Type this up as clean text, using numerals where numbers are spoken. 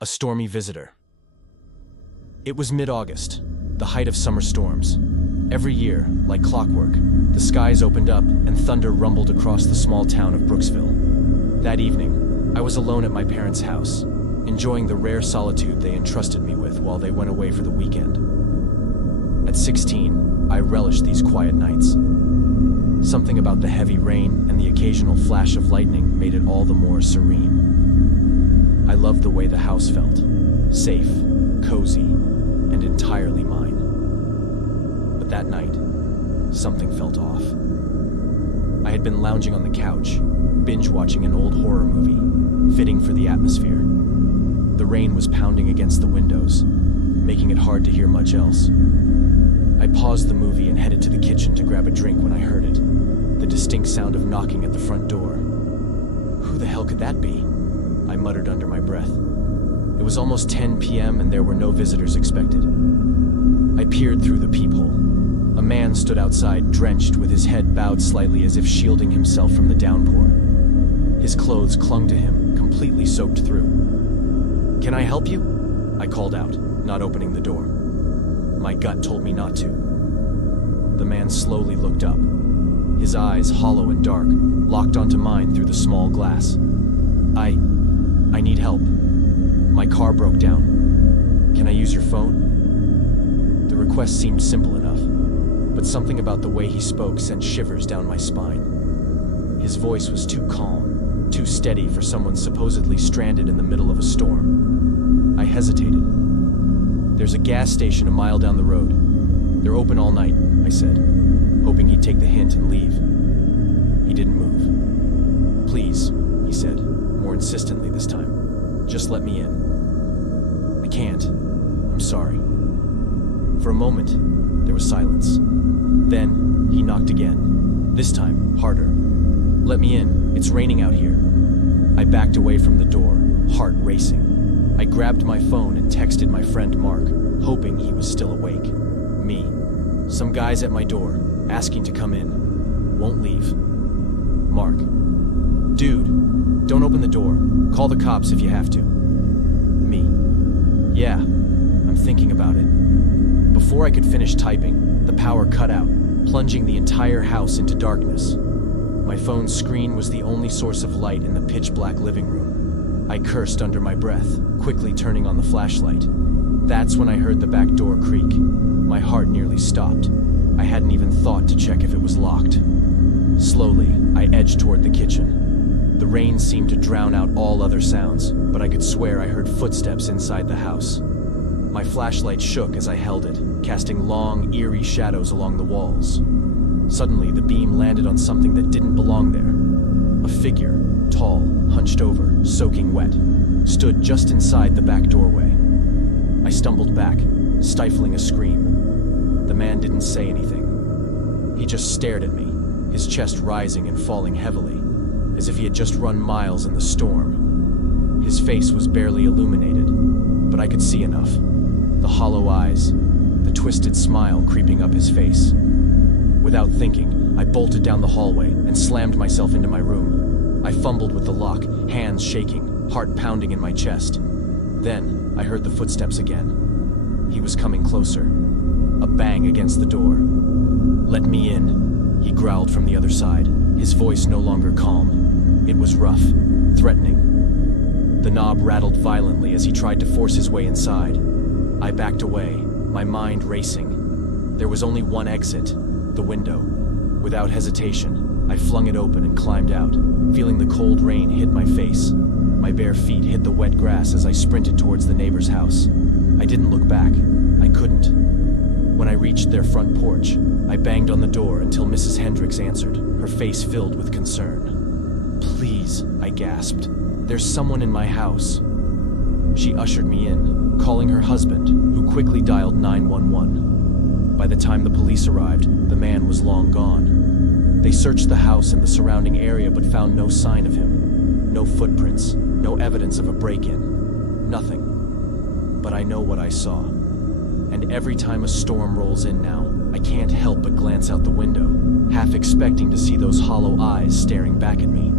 A stormy visitor. It was mid-August, the height of summer storms. Every year, like clockwork, the skies opened up and thunder rumbled across the small town of Brooksville. That evening, I was alone at my parents' house, enjoying the rare solitude they entrusted me with while they went away for the weekend. At 16, I relished these quiet nights. Something about the heavy rain and the occasional flash of lightning made it all the more serene. I loved the way the house felt, safe, cozy, and entirely mine. But that night, something felt off. I had been lounging on the couch, binge-watching an old horror movie, fitting for the atmosphere. The rain was pounding against the windows, making it hard to hear much else. I paused the movie and headed to the kitchen to grab a drink when I heard it, the distinct sound of knocking at the front door. Who the hell could that be? I muttered under my breath. It was almost 10 p.m. and there were no visitors expected. I peered through the peephole. A man stood outside, drenched, with his head bowed slightly as if shielding himself from the downpour. His clothes clung to him, completely soaked through. "Can I help you?" I called out, not opening the door. My gut told me not to. The man slowly looked up. His eyes, hollow and dark, locked onto mine through the small glass. I need help. My car broke down. Can I use your phone?" The request seemed simple enough, but something about the way he spoke sent shivers down my spine. His voice was too calm, too steady for someone supposedly stranded in the middle of a storm. I hesitated. "There's a gas station a mile down the road. They're open all night," I said, hoping he'd take the hint and leave. He didn't move. "Please," he said, more insistently this time. "Just let me in." "I can't. I'm sorry." For a moment, there was silence. Then, he knocked again, this time harder. "Let me in. It's raining out here." I backed away from the door, heart racing. I grabbed my phone and texted my friend Mark, hoping he was still awake. Me. "Some guys at my door, asking to come in. Won't leave." Mark. "Dude, don't open the door. Call the cops if you have to." Me. "Yeah, I'm thinking about it." Before I could finish typing, the power cut out, plunging the entire house into darkness. My phone's screen was the only source of light in the pitch-black living room. I cursed under my breath, quickly turning on the flashlight. That's when I heard the back door creak. My heart nearly stopped. I hadn't even thought to check if it was locked. Slowly, I edged toward the kitchen. The rain seemed to drown out all other sounds, but I could swear I heard footsteps inside the house. My flashlight shook as I held it, casting long, eerie shadows along the walls. Suddenly, the beam landed on something that didn't belong there. A figure, tall, hunched over, soaking wet, stood just inside the back doorway. I stumbled back, stifling a scream. The man didn't say anything. He just stared at me, his chest rising and falling heavily, as if he had just run miles in the storm. His face was barely illuminated, but I could see enough. The hollow eyes, the twisted smile creeping up his face. Without thinking, I bolted down the hallway and slammed myself into my room. I fumbled with the lock, hands shaking, heart pounding in my chest. Then, I heard the footsteps again. He was coming closer. A bang against the door. "Let me in," he growled from the other side, his voice no longer calm. It was rough, threatening. The knob rattled violently as he tried to force his way inside. I backed away, my mind racing. There was only one exit, the window. Without hesitation, I flung it open and climbed out, feeling the cold rain hit my face. My bare feet hit the wet grass as I sprinted towards the neighbor's house. I didn't look back. I couldn't. When I reached their front porch, I banged on the door until Mrs. Hendricks answered, her face filled with concern. "Please," I gasped. "There's someone in my house." She ushered me in, calling her husband, who quickly dialed 911. By the time the police arrived, the man was long gone. They searched the house and the surrounding area but found no sign of him. No footprints, no evidence of a break-in. Nothing. But I know what I saw. And every time a storm rolls in now, I can't help but glance out the window, half expecting to see those hollow eyes staring back at me.